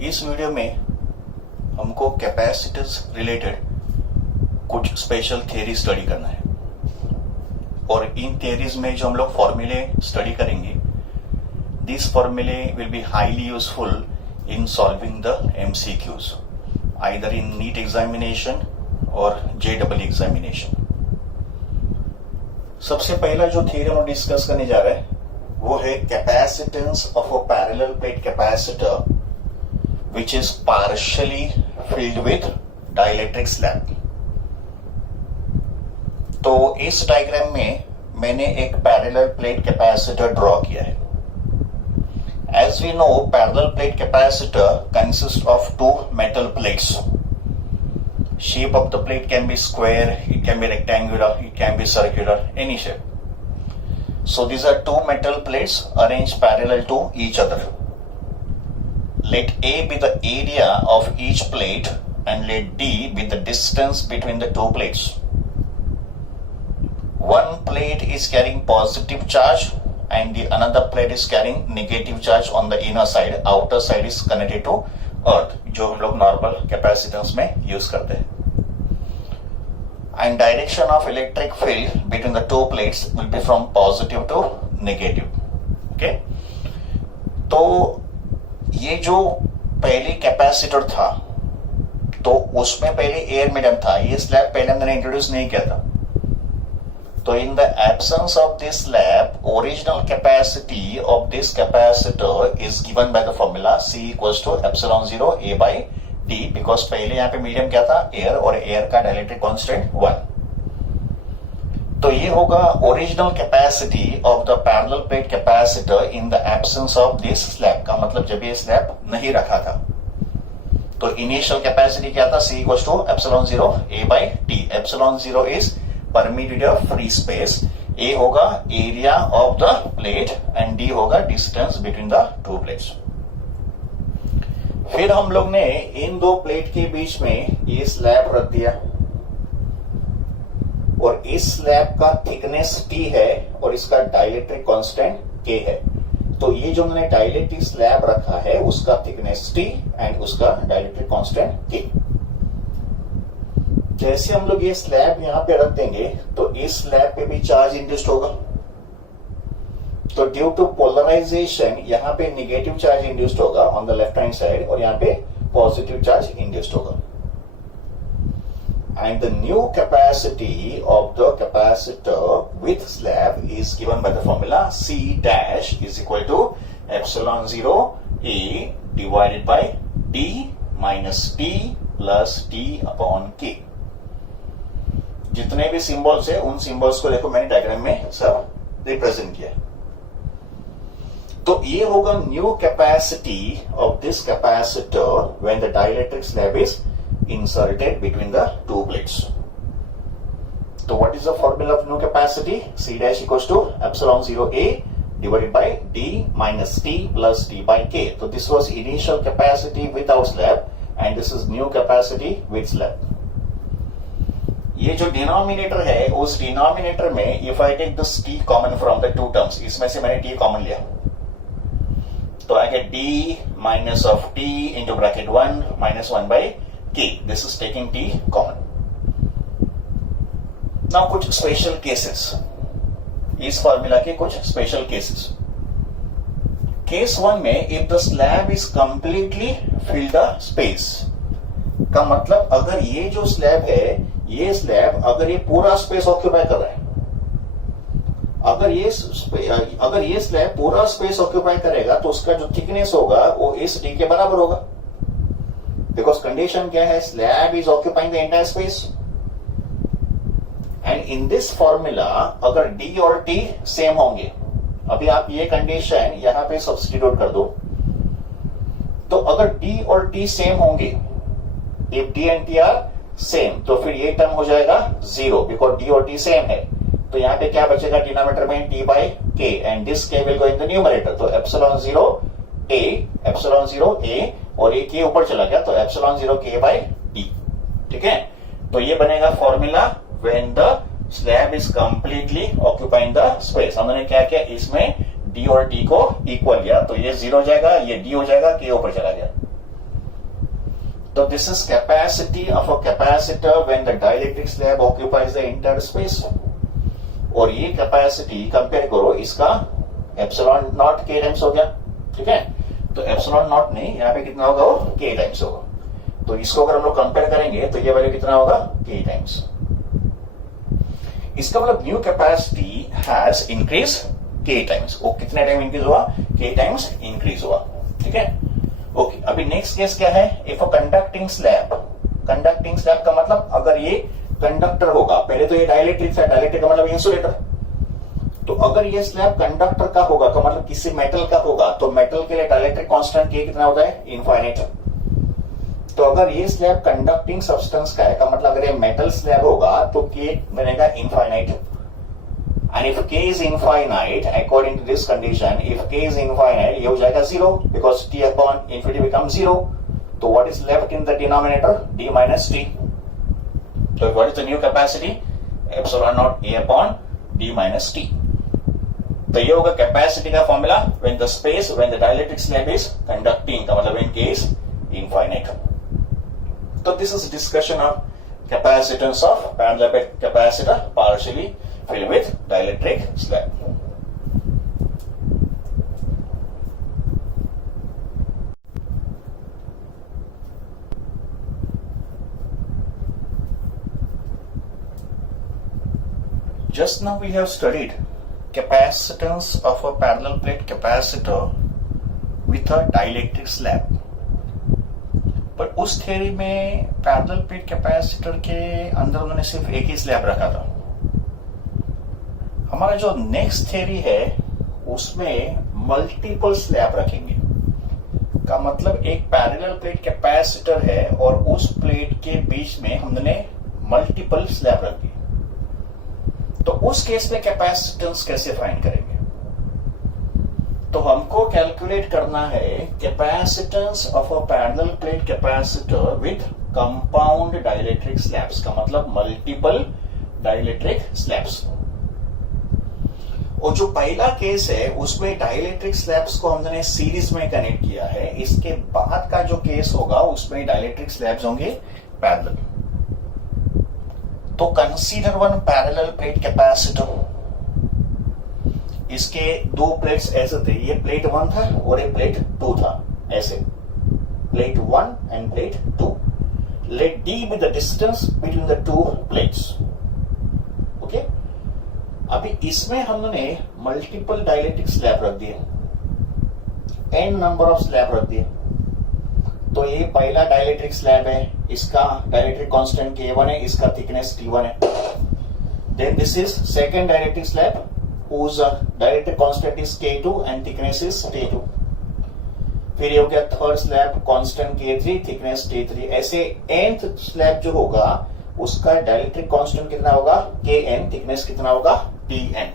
इस वीडियो में हमको कैपेसिटर्स रिलेटेड कुछ स्पेशल थियरी स्टडी करना है और इन थियरीज में जो हम लोग फॉर्मूले स्टडी करेंगे, this formulae will be highly useful in solving the MCQs either in NEET examination और जेडबल एग्जामिनेशन। सबसे पहला जो थियरी हम डिस्कस करने जा रहे हैं वो है capacitance of a parallel plate capacitor which is partially filled with dielectric slab। तो इस डायग्राम में मैंने एक पैरेलल प्लेट कैपेसिटर ड्रॉ किया है। As we know, parallel plate capacitor consists of two metal plates. Shape of the plate can be square, it can be rectangular, it can be circular, any shape. So these are two metal plates arranged parallel to each other. Let A be the area of each plate and let D be the distance between the two plates. One plate is carrying positive charge and the another plate is carrying negative charge on the inner side. Outer side is connected to earth, जो हम लोग normal capacitance में use करते हैं। And direction of electric field between the two plates will be from positive to negative. Okay? तो ये जो पहले कैपेसिटर था तो उसमें पहले एयर मीडियम था। ये स्लैब पहले हमने इंट्रोड्यूस नहीं किया था। तो in the absence of this slab original capacity of this capacitor is given by the formula C equals to epsilon 0 A by D, because पहले यहाँ पे मीडियम क्या था, एयर, और एयर का डाइलेक्ट्रिक कांस्टेंट 1। तो ये होगा original capacity of the parallel plate capacitor in the absence of this slab. का मतलब जब ये स्लैब नहीं रखा था तो इनिशियल कैपेसिटी क्या था, C equals to epsilon 0 A by D। Epsilon 0 is permitted free space, A होगा area of the plate and D होगा distance between the two plates. फिर हम लोग ने इन दो प्लेट के बीच में ये स्लैब रख दिया और इस स्लैब का थिकनेस T है और इसका डाइलेक्ट्रिक कांस्टेंट K है। तो ये जो हमने डाइलेक्ट्रिक स्लैब रखा है उसका थिकनेस T एंड उसका डाइलेक्ट्रिक कांस्टेंट K। जैसे हम लोग ये स्लैब यहां पे रख देंगे तो इस स्लैब पे भी चार्ज इंड्यूस्ड होगा। तो ड्यू टू पोलराइजेशन यहां पे नेगेटिव चार्ज इंड्यूस्ड होगा on the left hand side और यहां पे पॉजिटिव चार्ज इंड्यूस्ड होगा। And the new capacity of the capacitor with slab is given by the formula C dash is equal to epsilon 0 A divided by D minus T plus T upon K। जितने भी symbols है उन symbols को देखो मैंने diagram में सब represent किया। तो ये होगा new capacity of this capacitor when the dielectric slab is inserted between the two plates. So what is the formula of new capacity? C dash equals to epsilon 0 A divided by D minus T plus T by K. So this was initial capacity without slab and this is new capacity with slab. ये जो denominator है उस denominator में if I take this T common from the two terms, इसमें से मैंने T common लिया तो I get D minus of T into bracket 1 minus 1 by K. This is taking T common. Now कुछ special cases, इस formula के कुछ special cases. Case 1 में if the slab is completely fill the space, का मतलब अगर ये जो स्लैब है ये स्लैब अगर ये पूरा स्पेस ऑक्यूपाई कर रहा है, अगर ये स्लैब पूरा स्पेस ऑक्यूपाई करेगा तो उसका जो थिकनेस होगा वो इस D के बराबर होगा। बिकॉज कंडीशन क्या है, slab is occupying the entire space and in this formula अगर D और T सेम होंगे, अभी आप ये कंडीशन यहां पे सब्स्टिट्यूट कर दो, तो अगर D और T सेम होंगे, if D and T are same, तो फिर ये टर्म हो जाएगा 0 बिकॉज D और T सेम है। तो यहां पे क्या बचेगा डिनोमिनेटर में T by K and this K will go in the numerator. तो एप्सिलॉन 0 A, एप्सिलॉन 0 A और एक ऊपर चला गया तो एप्सिलॉन 0 K बाई D। ठीक है, तो ये बनेगा formula when the slab is completely occupying the space. हमने क्या किया, इसमें D और T को इक्वल लिया तो ये 0 हो जाएगा, ये D हो जाएगा, K ऊपर चला गया। तो this is capacity of a capacitor when the dielectric slab occupies the entire space. और ये कैपेसिटी कंपेयर करो इसका एप्सिलॉन नॉट के टाइम्स हो गया, ठीक है। तो एप्सिलॉन नॉट नहीं, यहाँ पे कितना होगा, वो के टाइम्स होगा। तो इसको अगर हम लोग कंपेयर करेंगे तो ये वैल्यू कितना होगा, के टाइम्स। इसका मतलब न्यू कैपेसिटी हैज इंक्रीज के टाइम्स। वो कितने टाइम इंक्रीज हुआ, के टाइम्स इंक्रीज हुआ, ठीक है। ओके, अभी नेक्स्ट केस क्या है, if a conducting slab, conducting slab का मतलब अगर ये कंडक्टर होगा, पहले तो ये डाइलेक्ट्रिक था, डाइलेक्ट्रिक का मतलब इंसुलेटर। तो अगर ये स्लैब कंडक्टर का होगा का मतलब किसी मेटल का होगा, तो मेटल के लिए डाइलेक्ट्रिक कांस्टेंट के कितना होता है, इनफाइनाइट। तो अगर ये स्लैब कंडक्टिंग सब्सटेंस का है का मतलब अगर ये मेटल स्लैब होगा तो के बनेगा infinite. And if k is infinite, according to this condition, if k is infinite, ये हो जाएगा 0 because t upon infinity becomes 0. So what is left in the denominator? d minus t. So what is the new capacity? Epsilon naught a upon d minus t. तो ये होगा capacity का formula when the space, when the dielectric slab is conducting, का मतलब when k is infinite. So this is discussion of capacitance of parallel capacitor partially filled with dielectric slab. Just now we have studied capacitance of a parallel plate capacitor with a dielectric slab. पर उस theory में parallel plate capacitor के अंदर उन्होंने सिर्फ एक ही slab रखा था। हमारा जो नेक्स्ट थ्योरी है उसमें मल्टीपल स्लैब रखेंगे, का मतलब एक पैरेलल प्लेट कैपेसिटर है और उस प्लेट के बीच में हमने मल्टीपल स्लैब रख दिए। तो उस केस में कैपेसिटेंस कैसे फाइंड करेंगे, तो हमको कैलकुलेट करना है capacitance of a parallel plate capacitor with compound dielectric slabs, का मतलब मल्टीपल डाइलेक्ट्रिक स्लैब्स। और जो पहला केस है उसमें डाइलेक्ट्रिक स्लैब्स को हमने सीरीज में कनेक्ट किया है। इसके बाद का जो केस होगा उसमें डाइलेक्ट्रिक स्लैब्स होंगे पैरेलल। तो consider one parallel plate capacitor. इसके दो प्लेट्स ऐसे थे, ये प्लेट 1 था और ये प्लेट 2 था, ऐसे प्लेट 1 एंड प्लेट 2। लेट d be the distance between the two plates. Okay, अभी इसमें हमने मल्टीपल डाइलेक्ट्रिक स्लैब रख दिए, n नंबर ऑफ स्लैब रख दिए। तो ये पहला डाइलेक्ट्रिक स्लैब है, इसका डाइलेक्ट्रिक कांस्टेंट K1 है, इसका थिकनेस T1 है। Then this is second dielectric slab whose dielectric constant is K2 and thickness is T2। फिर ये हो गया third slab, constant K3, thickness T3। ऐसे nth स्लैब जो होगा उसका डाइलेक्ट्रिक कांस्टेंट कितना होगा, Kn, थिकनेस कितना होगा, Tn।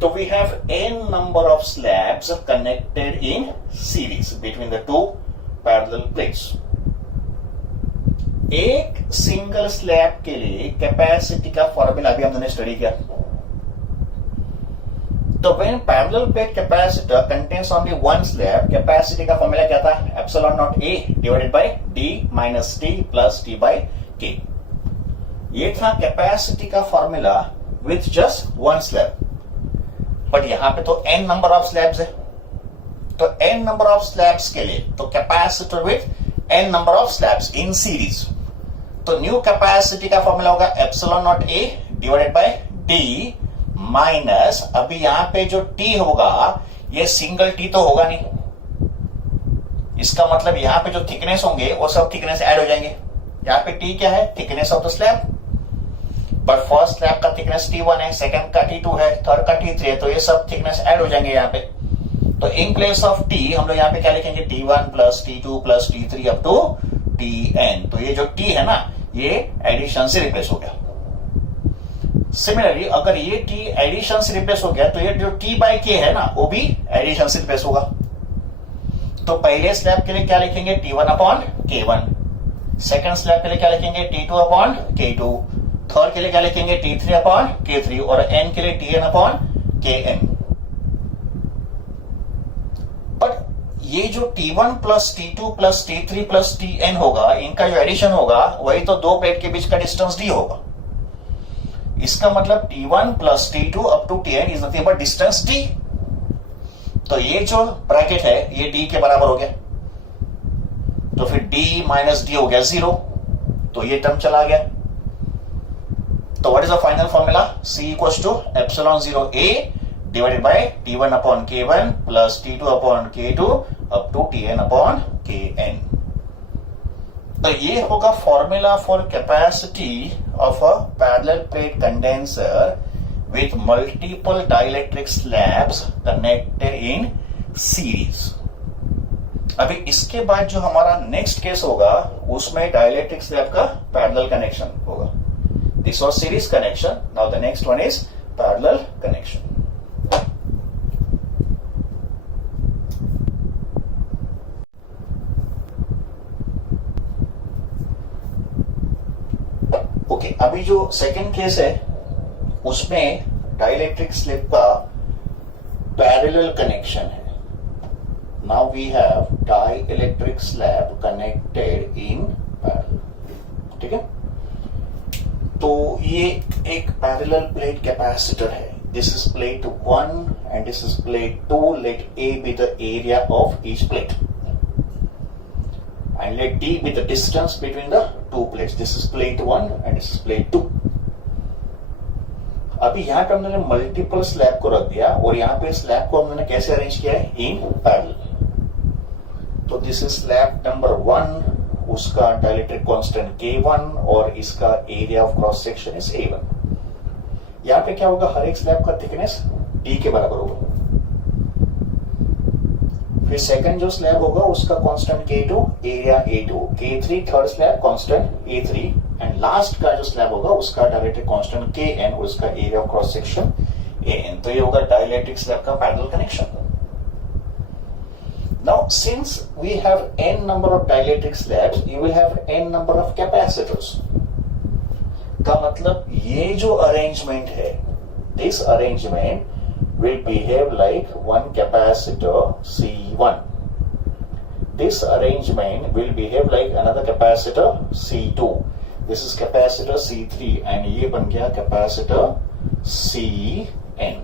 तो we have n number of slabs connected in series between the two parallel plates. एक सिंगल स्लैब के लिए कैपेसिटी का फॉर्मूला अभी हमने स्टडी किया। तो when parallel plate capacitor contains only one slab, capacity का फॉर्मूला क्या था, epsilon naught A divided by D minus T plus T by K। ये था कैपेसिटी का formula with just one slab. But यहां पे तो n नंबर ऑफ स्लैब्स है, तो n नंबर ऑफ स्लैब्स के लिए तो capacitor with n number of slabs in series. तो न्यू कैपेसिटी का फॉर्मूला होगा epsilon naught A divided by D minus, अभी यहां पे जो T होगा ये सिंगल T तो होगा नहीं, इसका मतलब यहां पे जो थिकनेस होंगे वो सब थिकनेस ऐड हो जाएंगे। यहां पे T क्या है, thickness of the slab, but first slab का थिकनेस T1 है, सेकंड का T2 है, थर्ड का T3 है, तो ये सब थिकनेस ऐड हो जाएंगे यहाँ पे। तो इन प्लेस ऑफ T हम लोग यहाँ पे क्या लिखेंगे, T1 plus T2 plus T3 up to Tn। तो ये जो T है ना ये एडिशन से रिप्लेस हो गया। सिमिलरली अगर ये T एडिशन से रिप्लेस हो गया तो ये जो T बाई K है ना वो भी एडिशन से रिप्लेस होगा। तो पहले स्लैब के लिए क्या लिखेंगे, T1 upon K1, second slab के लिए क्या लिखेंगे, T2 अपॉन K2, थर्ड के लिए क्या लिखेंगे, T3 अपॉन K3 और n के लिए Tn अपॉन Kn। बट ये जो T1 plus T2 plus T3 plus Tn होगा, इनका जो एडिशन होगा वही तो दो प्लेट के बीच का डिस्टेंस d होगा। इसका मतलब T1 plus T2 up to Tn is nothing but distance d। तो ये जो ब्रैकेट है ये d के बराबर हो गया, तो फिर d माइनस d हो गया 0, तो ये टर्म चला गया। तो what is the final formula? C equals to epsilon 0a divided by T1 upon K1 plus T2 upon K2 up to Tn upon Kn। तो ये होगा formula for capacity of a parallel plate condenser with multiple dielectric slabs connected in series. अभी इसके बाद जो हमारा next case होगा उसमें डाइलेक्ट्रिक स्लैब का पैरेलल कनेक्शन होगा। This was series connection, now the next one is parallel connection. Okay, अभी जो सेकंड केस है उसमें डाइलेक्ट्रिक स्लैब का पैरेलल कनेक्शन है। Now we have dielectric slab connected in parallel, ठीक है। तो ये एक पैरेलल प्लेट कैपेसिटर है। This is plate 1 and this is plate 2. Let A be the area of each plate and let D be the distance between the two plates. This is plate 1 and this is plate 2. अभी यहाँ पे हमने multiple slab को रख दिया और यहाँ पे स्लैब को हमने कैसे अरेंज किया है? In parallel. तो दिस इज स्लैब नंबर 1, उसका डाइलेक्ट्रिक कांस्टेंट K1 और इसका area of cross section is A1। यहाँ पे क्या होगा? हर एक स्लैब का थिकनेस D के बराबर होगा। फिर सेकंड जो स्लैब होगा उसका constant K2, area A2, K3 third slab constant A3 and last का जो स्लैब होगा उसका डाइलेक्ट्रिक कांस्टेंट Kn और उसका area of cross section An। तो ये होगा डाइलेक्ट्रिक स्लैब का parallel connection. Now, since we have n number of dielectric slabs, you will have n number of capacitors. का मतलब ये जो अरेंजमेंट है, this arrangement will behave like one capacitor C1. This arrangement will behave like another capacitor C2. This is capacitor C3 and ये बन गया capacitor Cn.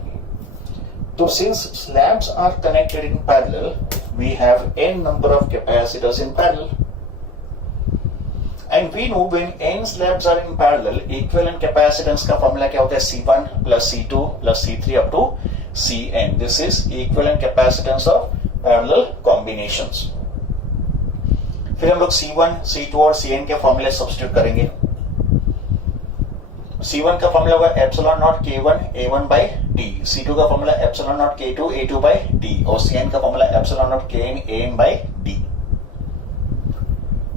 So since slabs are connected in parallel, we have n number of capacitors in parallel. And we know when n slabs are in parallel, equivalent capacitance का formula क्या होता है? C1 plus C2 plus C3 up to Cn. This is equivalent capacitance of parallel combinations. फिर हम लोग C1, C2 और Cn के फॉर्मूले सब्स्टिट्यूट करेंगे। C1 का फॉर्मूला होगा epsilon not K1 A1 by D, C2 का formula epsilon not K2 A2 by D और Cn का formula epsilon not Kn An by D।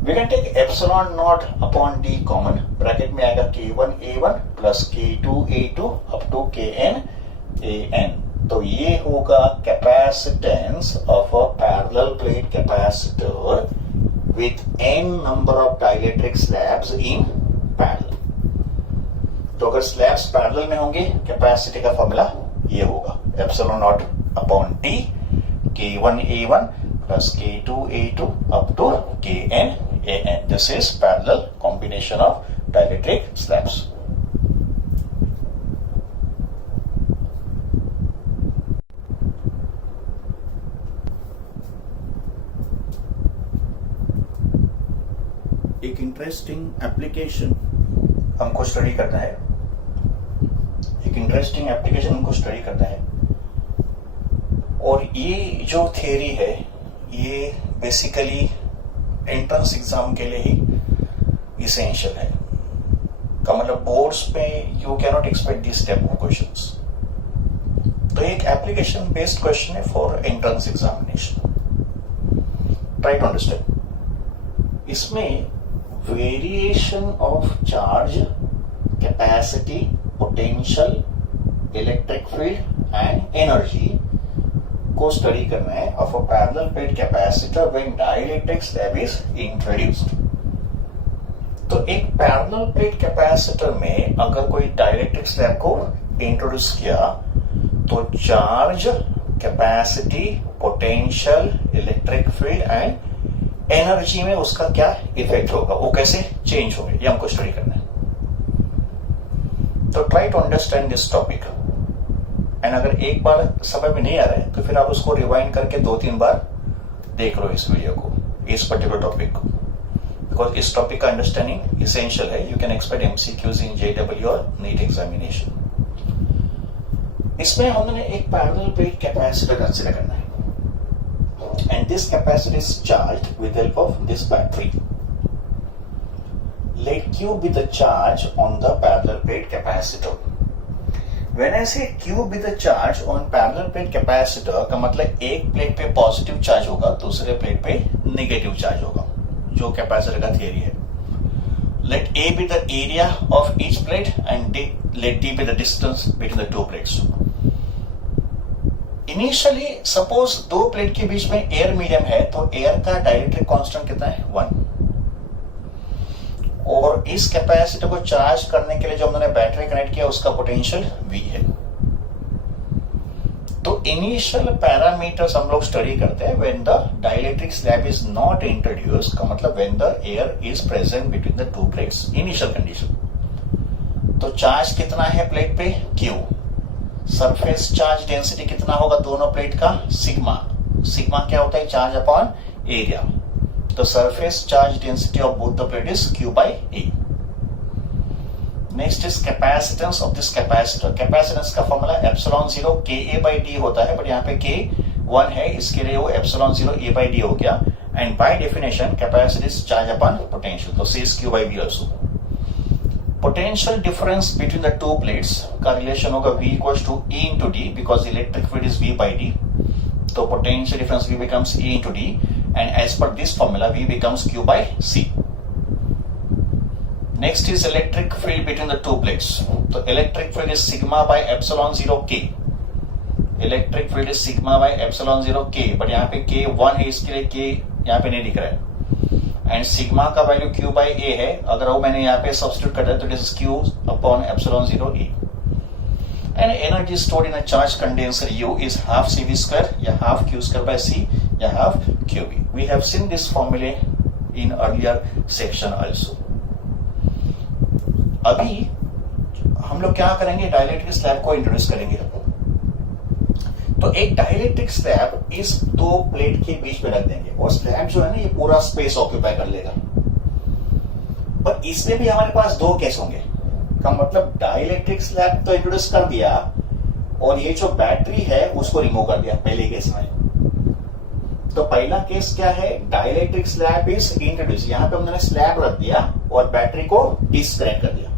We can take epsilon naught upon D common, bracket में आएगा K1 A1 plus K2 A2 up to Kn An। तो ये होगा capacitance of a parallel plate capacitor with n number of dielectric slabs in parallel। तो अगर slabs parallel में होंगे capacity का फॉर्मूला ये होगा epsilon not upon D K1 A1 plus K2 A2 up to Kn An। This is parallel combination of dielectric slabs। एक interesting application हमको study करना है, एक इंटरेस्टिंग एप्लीकेशन हमको स्टडी करना है। और ये जो थियरी है ये बेसिकली एंट्रेंस एग्जाम के लिए ही इसेंशियल है। का मतलब बोर्ड्स में you can not expect this type of questions. तो एक एप्लीकेशन बेस्ड क्वेश्चन है for entrance examination. Try to understand. इसमें variation of charge, capacity, potential, electric field and energy को स्टडी करना है of a parallel plate capacitor when dielectric slab is introduced. तो एक parallel plate capacitor में अगर कोई डाइलेक्ट्रिक स्लैब को इंट्रोड्यूस किया तो charge, capacity, potential, electric field and energy में उसका क्या इफेक्ट होगा, वो कैसे चेंज होंगे, ये हमको स्टडी करना है. तो try to understand this topic and अगर एक बार समझ में नहीं आ रहा है तो फिर आप उसको रिवाइंड करके 2-3 बार देख लो इस वीडियो को, इस पर्टिकुलर टॉपिक को, बिकॉज इस टॉपिक का अंडरस्टैंडिंग इसेंशियल है. You can expect MCQs in JW और नीट एग्जामिनेशन. इसमें हमने एक पैरेलल प्लेट कैपेसिटर कंसीडर करना है and this capacitor is charged with help of this battery. Let Q be the charge on the parallel plate capacitor. When I say Q be the charge on parallel plate capacitor का मतलब एक plate पे positive charge होगा, दूसरे plate पे negative charge होगा, जो capacitor का थियरी है. Let A be the area of each plate and let D be the distance between the two plates. Initially suppose दो प्लेट के बीच में एयर मीडियम है तो एयर का डाइलेक्ट्रिक कांस्टेंट कितना है, 1. और इस कैपेसिटर को चार्ज करने के लिए जो हमने बैटरी कनेक्ट किया उसका पोटेंशियल V है. तो इनिशियल पैरामीटर्स हम लोग स्टडी करते हैं when the dielectric slab is not introduced, का मतलब when the air is present between the two plates, initial condition. तो चार्ज कितना है प्लेट पे, Q. सरफेस चार्ज डेंसिटी कितना होगा दोनों प्लेट का, सिग्मा. सिग्मा क्या होता है, charge upon area. The surface charge density of both the plate is Q by A. Next is capacitance of this capacitor. Capacitance का formula epsilon 0 Ka by D होता है, बट यहाँ पे K 1 है, इसके लिए वो एप्सिलॉन 0 A by D हो गया. And by definition capacity is charge upon potential, तो C is Q by B also. Potential difference between the two plates का रिलेशन होगा V equals to E into D because electric field is V by D. तो potential difference V becomes E into D. And as per this formula, V becomes Q by C. Next is electric field between the two plates. So electric field is sigma by epsilon 0 K. Electric field is sigma by epsilon 0 K. But यहाँ पे K 1 है, इसके लिए K यहाँ पे नहीं दिख रहा है. And sigma का वैल्यू Q by A है. अगर वो मैंने यहाँ पे सब्स्टिट्यूट कर दिया तो it is Q upon epsilon 0 A. And energy stored in a charged condenser U is half CV square या half Q square by C या half QB. We have seen this formula in earlier section also. अभी हम लोग क्या करेंगे, dielectric slab को introduce करेंगे. तो एक डाइलेक्ट्रिक स्लैब इस दो प्लेट के बीच में रख देंगे और स्लैब जो है ना ये पूरा स्पेस ऑक्यूपाई कर लेगा. पर इसमें भी हमारे पास दो केस होंगे, का मतलब डाइलेक्ट्रिक स्लैब तो इंट्रोड्यूस कर दिया और ये जो बैटरी है उसको रिमूव कर दिया पहले केस में. तो पहला केस क्या है, डाइलेक्ट्रिक स्लैब इज इंट्रोड्यूस, यहां पे हमने स्लैब रख दिया और बैटरी को डिस्कनेक्ट कर दिया.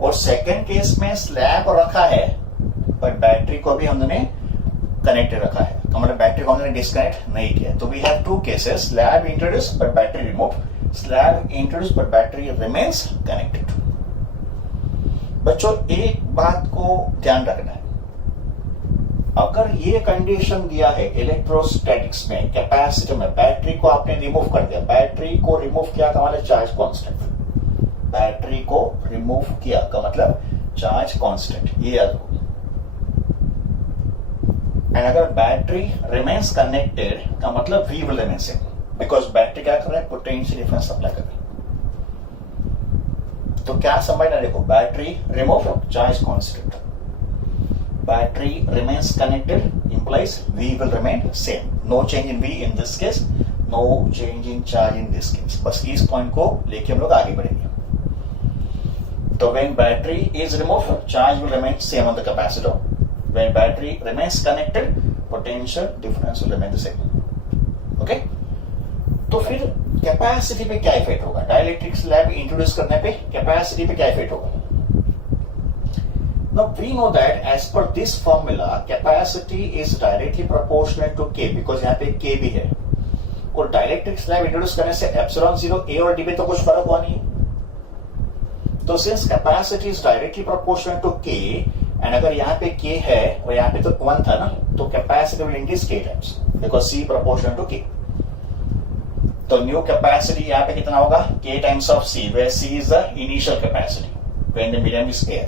और सेकंड केस में स्लैब रखा है पर बैटरी को भी हमने कनेक्टेड रखा है, तो मतलब बैटरी को हमने डिस्कनेक्ट नहीं किया. तो we have two cases, slab introduce but battery remove, slab introduce but battery remains connected. बच्चों एक बात को ध्यान रखना है, अगर ये कंडीशन दिया है इलेक्ट्रोस्टैटिक्स में, कैपेसिटर में, बैटरी को आपने रिमूव कर दिया, बैटरी को रिमूव किया का मतलब चार्ज कांस्टेंट, बैटरी को रिमूव किया का मतलब चार्ज कांस्टेंट, ये याद रखो. एंड अगर बैटरी रिमेन्स कनेक्टेड का मतलब V will remain same, because battery क्या कर रहा है, पोटेंशियल डिफरेंस सप्लाई कर रहा है. तो क्या समझना, देखो battery remove charge constant, battery remains connected implies V will remain same, no change in V in this case, no change in charge in this case. बस इस पॉइंट को लेके हम लोग आगे बढ़ेंगे. तो when battery is removed, charge will remain same on the capacitor. When battery remains connected, potential difference will remain the same. Okay? तो फिर कैपेसिटी पे क्या इफेक्ट होगा, डाइलेक्ट्रिक स्लैब इंट्रोड्यूस करने पे कैपेसिटी पे क्या इफेक्ट होगा. Now we know that as per this formula, capacity is directly proportional to K because यहाँ पे K भी है. और डाइलेक्ट्रिक स्लैब इंट्रोड्यूस करने से एप्सिलॉन 0 A और D में तो कुछ फर्क हुआ नहीं. तो since capacity is directly proportional to K and अगर यहाँ पे K है और यहाँ पे तो 1 था ना, तो capacity will increase K times because C proportional to K. तो न्यू कैपेसिटी यहाँ पे कितना होगा, K times of C, where C is the initial capacity when the medium is air.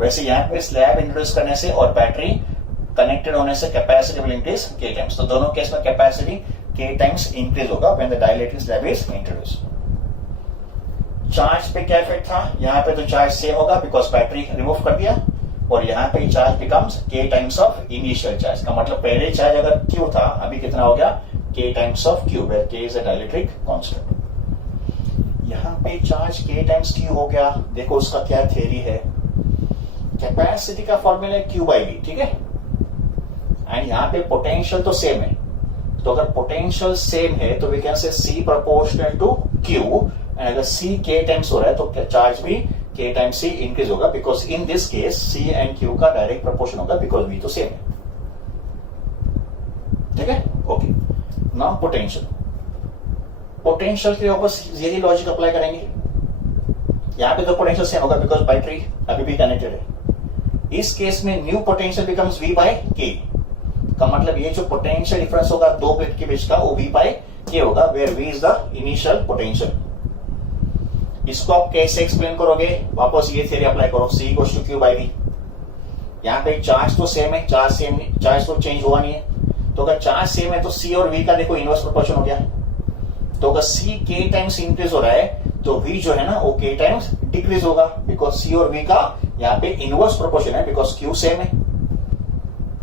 वैसे यहाँ पे स्लैब इंट्रोड्यूस करने से और बैटरी कनेक्टेड होने से capacity will increase k times. तो दोनों केस में कैपेसिटी k टाइम्स इंक्रीज होगा when the dielectric slab is introduce. Charge पे क्या इफेक्ट था, यहाँ पे तो चार्ज सेम होगा बिकॉज बैटरी रिमूव कर दिया, और यहाँ पे charge becomes k times of initial charge. का मतलब पहले चार्ज अगर q था, अभी कितना हो गया k times of q, where k is a dielectric constant. यहाँ पे चार्ज k टाइम्स q हो गया। देखो उसका क्या थ्योरी है, कैपेसिटी का फॉर्मूला है q बाई v, ठीक है, एंड यहाँ पे पोटेंशियल तो सेम है। तो अगर पोटेंशियल सेम है तो we can say c proportional to q, and अगर c k टाइम्स हो रहा है तो चार्ज भी k टाइम्स c इंक्रीज होगा, because in this case c and q का डायरेक्ट प्रोपोर्शन होगा बिकॉज v तो सेम है, ठीक है। Okay, now potential. पोटेंशियल के ऊपर यही लॉजिक अप्लाई करेंगे। यहां पे तो पोटेंशियल सेम होगा बिकॉज बैटरी अभी भी कनेक्टेड है। इस केस में new potential becomes v by k, का मतलब ये जो पोटेंशियल डिफरेंस होगा दो प्लेट के बीच का वो v बाई k होगा, where v is the initial potential. इसको आप कैसे एक्सप्लेन करोगे, वापस ये थ्योरी अप्लाई करो, c equals to q by v। यहाँ पे चार्ज तो सेम है, चार्ज तो चेंज हुआ नहीं है, तो अगर चार्ज सेम है तो c और v का देखो इनवर्स प्रोपोर्शन हो गया। तो अगर c k टाइम्स इंक्रीज हो रहा है तो v जो है ना वो k टाइम्स डिक्रीज होगा, बिकॉज c और v का यहाँ पे इनवर्स प्रोपोर्शन है, बिकॉज q सेम है।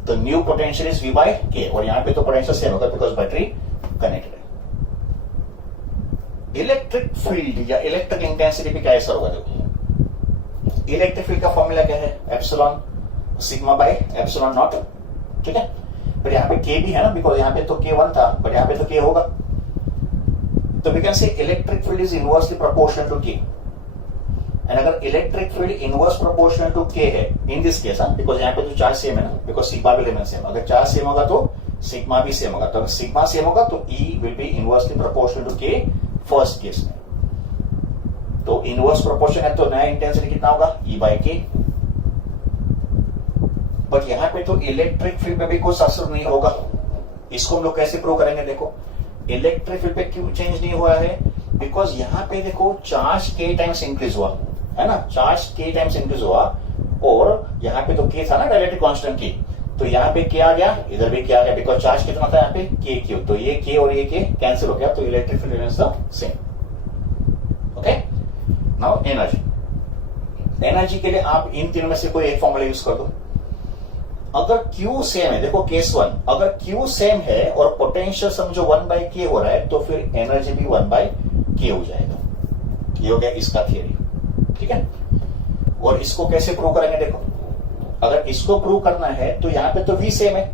तो new potential is v by k, और यहाँ पे तो पोटेंशियल सेम होगा बिकॉज बैटरी कनेक्टेड है। इलेक्ट्रिक फील्ड या इलेक्ट्रिक इंटेंसिटी भी कैसा होगा, देखो इलेक्ट्रिक फील्ड का फॉर्मूला क्या है, epsilon sigma by epsilon not, ठीक है। पर यहाँ पे k भी है ना, बिकॉज यहाँ पे तो k1 था, बट यहाँ पे तो k होगा। तो we can say electric field is inversely proportional to k, and अगर electric field inverse proportional to k है इन दिस केस, बिकॉज यहाँ पे तो चार्ज सेम है ना, बिकॉज सिग्मा भी रिमेन सेम। अगर चार्ज सेम होगा तो सिग्मा भी सेम होगा, तो अगर सिग्मा सेम होगा तो E will be inversely proportional to k first case में। तो इनवर्स प्रोपोर्शन है तो नया इंटेंसिटी कितना होगा, E बाई k। बट यहाँ पे तो इलेक्ट्रिक फील्ड में भी कुछ असर नहीं होगा। इसको हम लोग कैसे प्रूव करेंगे, देखो इलेक्ट्रिक फील्ड पे क्यों चेंज नहीं हुआ है, बिकॉज यहाँ पे देखो चार्ज k टाइम्स इंक्रीज हुआ है ना, चार्ज k टाइम्स इंक्रीज हुआ, और यहाँ पे तो k था ना डायरेक्टली कांस्टेंट k, तो यहाँ पे k आ गया, इधर भी k आ गया, बिकॉज चार्ज कितना था यहाँ पे k क्यूब, तो ये k और ये k कैंसिल हो गया, तो electric field remains the same. Okay, now energy के लिए आप इन तीनों में से कोई एक फॉर्मूला यूज कर दो। अगर Q सेम है, देखो केस 1, अगर Q सेम है और पोटेंशियल समझो 1 बाई k हो रहा है, तो फिर एनर्जी भी 1 बाई k हो जाएगा। ये हो गया इसका थियरी, ठीक है। और इसको कैसे प्रूव करेंगे, देखो अगर इसको प्रूव करना है तो यहाँ पे तो V सेम है,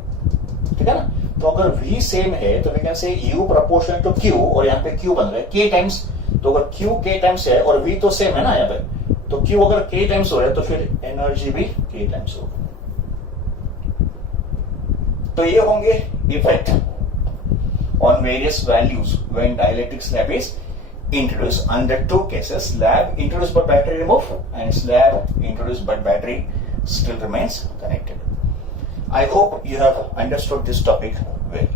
ठीक है ना। तो अगर V सेम है तो we can say U proportional to Q, और यहाँ पे Q बन रहा है k टाइम्स। तो अगर Q k टाइम्स है और V तो सेम है ना यहाँ पे, तो Q अगर k टाइम्स हो रहा है तो फिर एनर्जी भी k टाइम्स होगा। तो ये होंगे effect on various values when dielectric slab is introduced under two cases: slab introduced but battery removed, and slab introduced but battery still remains connected. I hope you have understood this topic well.